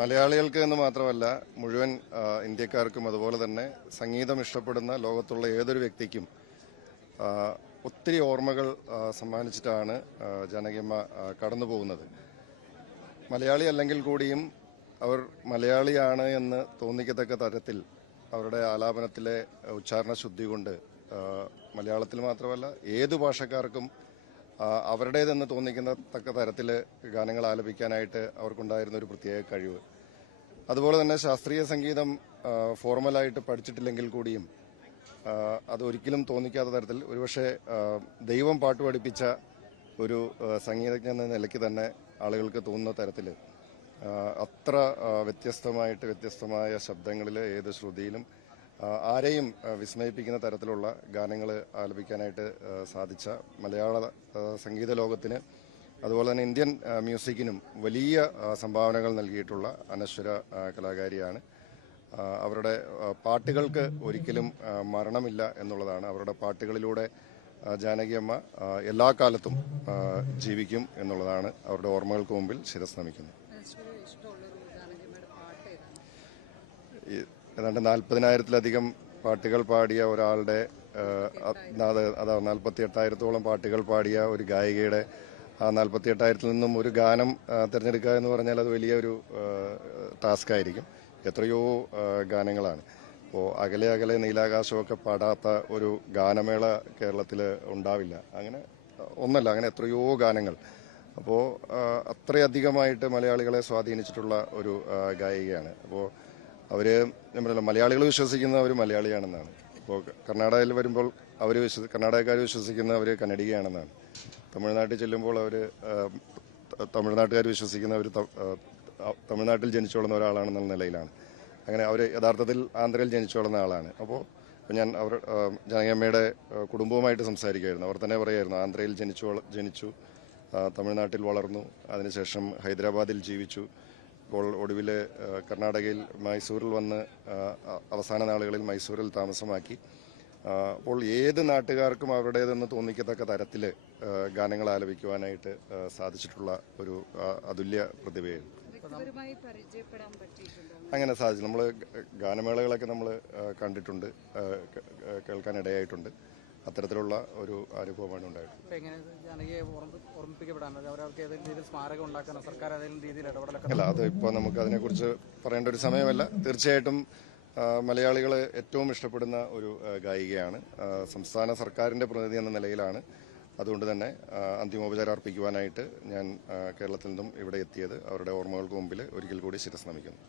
മലയാളികൾക്ക് എന്ന് മാത്രമല്ല മുഴുവൻ ഇന്ത്യക്കാർക്കും അതുപോലെ തന്നെ സംഗീതം ഇഷ്ടപ്പെടുന്ന ലോകത്തുള്ള ഏതൊരു വ്യക്തിക്കും ഒത്തിരി ഓർമ്മകൾ സമ്മാനിച്ചിട്ടാണ് ജാനകിയമ്മ കടന്നു പോകുന്നത്. മലയാളി അല്ലെങ്കിൽ കൂടിയും അവർ മലയാളിയാണ് എന്ന് തോന്നിക്കത്തക്ക തരത്തിൽ അവരുടെ ആലാപനത്തിലെ ഉച്ചാരണ ശുദ്ധി കൊണ്ട് മലയാളത്തിൽ മാത്രമല്ല ഏതു ഭാഷക്കാർക്കും അവരുടേതെന്ന് തോന്നിക്കുന്ന തക്ക തരത്തിൽ ഗാനങ്ങൾ ആലപിക്കാനായിട്ട് അവർക്കുണ്ടായിരുന്ന ഒരു പ്രത്യേക കഴിവ്. അതുപോലെ തന്നെ ശാസ്ത്രീയ സംഗീതം ഫോർമലായിട്ട് പഠിച്ചിട്ടില്ലെങ്കിൽ കൂടിയും അതൊരിക്കലും തോന്നിക്കാത്ത തരത്തിൽ ഒരുപക്ഷെ ദൈവം പാട്ട് പഠിപ്പിച്ച ഒരു സംഗീതജ്ഞൻ എന്ന നിലയ്ക്ക് തന്നെ ആളുകൾക്ക് തോന്നുന്ന തരത്തിൽ അത്ര വ്യത്യസ്തമായ ശബ്ദങ്ങളിൽ ഏത് ശ്രുതിയിലും ആരെയും വിസ്മയിപ്പിക്കുന്ന തരത്തിലുള്ള ഗാനങ്ങൾ ആലപിക്കാനായിട്ട് സാധിച്ച മലയാള സംഗീത ലോകത്തിന് അതുപോലെ തന്നെ ഇന്ത്യൻ മ്യൂസിക്കിനും വലിയ സംഭാവനകൾ നൽകിയിട്ടുള്ള അനശ്വര കലാകാരിയാണ്. അവരുടെ പാട്ടുകൾക്ക് ഒരിക്കലും മരണമില്ല എന്നുള്ളതാണ്. അവരുടെ പാട്ടുകളിലൂടെ ജാനകിയമ്മ എല്ലാ കാലത്തും ജീവിക്കും എന്നുള്ളതാണ് അവരുടെ ഓർമ്മകൾക്ക് മുമ്പിൽ ശിരസ് നമിക്കുന്നത്. ഏതാണ്ട് 40,000-ലധികം പാട്ടുകൾ പാടിയ ഒരാളുടെ 48,000-ഓളം പാട്ടുകൾ പാടിയ ഒരു ഗായികയുടെ ആ 48,000-ൽ നിന്നും ഒരു ഗാനം തിരഞ്ഞെടുക്കുക എന്ന് പറഞ്ഞാൽ അത് വലിയൊരു ടാസ്ക് ആയിരിക്കും. എത്രയോ ഗാനങ്ങളാണ്. അപ്പോൾ അകലെ അകലെ നീലാകാശമൊക്കെ പാടാത്ത ഒരു ഗാനമേള കേരളത്തിൽ ഉണ്ടാവില്ല. അങ്ങനെ എത്രയോ ഗാനങ്ങൾ. അപ്പോൾ അത്രയധികമായിട്ട് മലയാളികളെ സ്വാധീനിച്ചിട്ടുള്ള ഒരു ഗായികയാണ്. അപ്പോൾ മലയാളികൾ വിശ്വസിക്കുന്ന അവർ മലയാളിയാണെന്നാണ്. ഇപ്പോൾ കർണാടകയിൽ വരുമ്പോൾ കർണാടകക്കാർ വിശ്വസിക്കുന്ന അവർ കന്നഡികയാണെന്നാണ്. തമിഴ്നാട്ടിൽ ചെല്ലുമ്പോൾ തമിഴ്നാട്ടുകാർ വിശ്വസിക്കുന്ന അവർ തമിഴ്നാട്ടിൽ ജനിച്ചോളുന്ന ഒരാളാണെന്നുള്ള നിലയിലാണ്. അങ്ങനെ അവർ യഥാർത്ഥത്തിൽ ആന്ധ്രയിൽ ജനിച്ചോളുന്ന ആളാണ്. അപ്പോൾ ഞാൻ ജാനകിയമ്മയുടെ കുടുംബവുമായിട്ട് സംസാരിക്കുമായിരുന്നു. അവർ തന്നെ പറയായിരുന്നു, ആന്ധ്രയിൽ ജനിച്ചു, തമിഴ്നാട്ടിൽ വളർന്നു, അതിനുശേഷം ഹൈദരാബാദിൽ ജീവിച്ചു, ഇപ്പോൾ ഒടുവിൽ കർണാടകയിൽ മൈസൂരിൽ വന്ന് അവസാന നാളുകളിൽ മൈസൂരിൽ താമസമാക്കി. അപ്പോൾ ഏത് നാട്ടുകാർക്കും അവരുടേതെന്ന് തോന്നിക്കത്തക്ക തരത്തിൽ ഗാനങ്ങൾ ആലപിക്കുവാനായിട്ട് സാധിച്ചിട്ടുള്ള ഒരു അതുല്യ പ്രതിഭയായിരുന്നു. അങ്ങനെ സാധിച്ചു. നമ്മൾ ഗാനമേളകളൊക്കെ നമ്മൾ കണ്ടിട്ടുണ്ട്, കേൾക്കാനിടയായിട്ടുണ്ട്. അത്തരത്തിലുള്ള ഒരു അനുഭവമാണ് ഉണ്ടായിട്ടുള്ളത്. അല്ല, അത് ഇപ്പോൾ നമുക്ക് അതിനെക്കുറിച്ച് പറയേണ്ട ഒരു സമയമല്ല. തീർച്ചയായിട്ടും മലയാളികൾ ഏറ്റവും ഇഷ്ടപ്പെടുന്ന ഒരു ഗായികയാണ്. സംസ്ഥാന സർക്കാരിൻ്റെ പ്രതിനിധി എന്ന നിലയിലാണ് അതുകൊണ്ട് തന്നെ അന്തിമോപചാരം അർപ്പിക്കുവാനായിട്ട് ഞാൻ കേരളത്തിൽ നിന്നും ഇവിടെ എത്തിയത്. അവരുടെ ഓർമ്മകൾക്ക് മുമ്പിൽ ഒരിക്കൽ കൂടി ശിരസ് നമിക്കുന്നു.